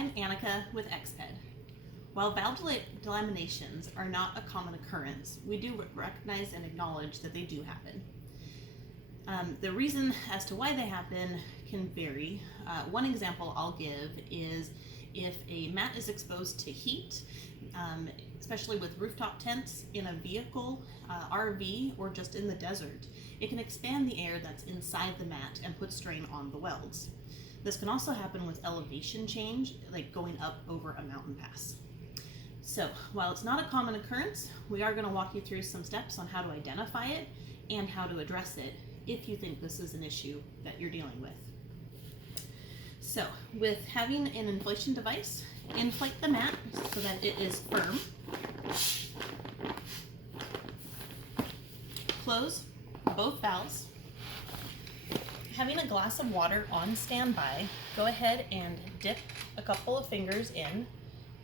I'm Annika with EXPED. While valve delaminations are not a common occurrence, we do recognize and acknowledge that they do happen. The reason as to why they happen can vary. One example I'll give is if a mat is exposed to heat, especially with rooftop tents in a vehicle, RV, or just in the desert, it can expand the air that's inside the mat and put strain on the welds. This can also happen with elevation change, like going up over a mountain pass. So while it's not a common occurrence, we are going to walk you through some steps on how to identify it and how to address it if you think this is an issue that you're dealing with. So with having an inflation device, inflate the mat so that it is firm. Close both valves. Having a glass of water on standby, go ahead and dip a couple of fingers in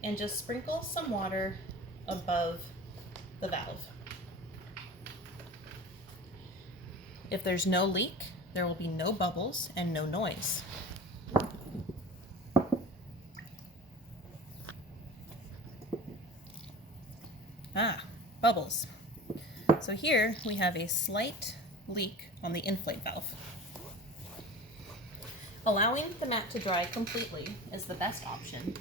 and just sprinkle some water above the valve. If there's no leak, there will be no bubbles and no noise. Bubbles. So here we have a slight leak on the inflate valve. Allowing the mat to dry completely is the best option.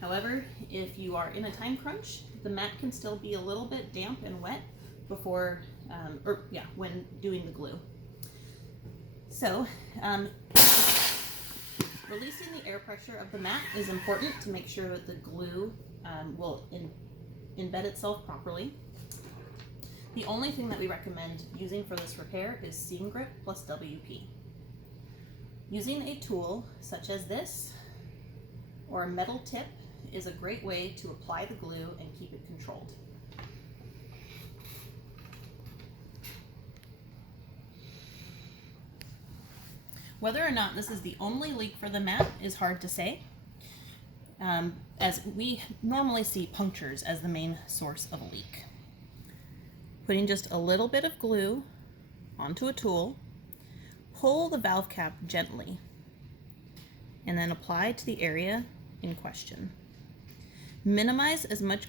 However, if you are in a time crunch, the mat can still be a little bit damp and wet before, when doing the glue. So, releasing the air pressure of the mat is important to make sure that the glue will embed itself properly. The only thing that we recommend using for this repair is Seam Grip+WP. Using a tool such as this or a metal tip is a great way to apply the glue and keep it controlled. Whether or not this is the only leak for the mat is hard to say, as we normally see punctures as the main source of a leak. Putting just a little bit of glue onto a tool, pull the valve cap gently, and then apply to the area in question. Minimize as much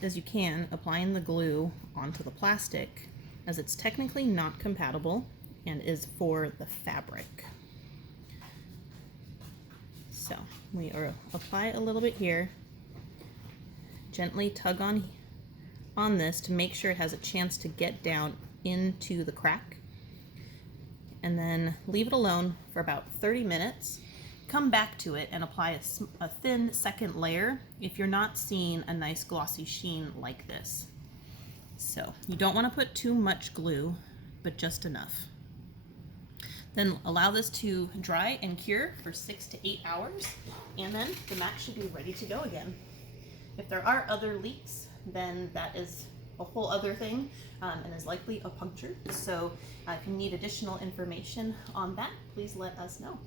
as you can applying the glue onto the plastic, as it's technically not compatible and is for the fabric. So we apply a little bit here, gently tug on this to make sure it has a chance to get down into the crack, and then leave it alone for about 30 minutes. Come back to it and apply a thin second layer if you're not seeing a nice glossy sheen like this. So you don't want to put too much glue, but just enough. Then allow this to dry and cure for 6 to 8 hours, and then the mat should be ready to go again. If there are other leaks, then that is a whole other thing and is likely a puncture. So if you need additional information on that, please let us know.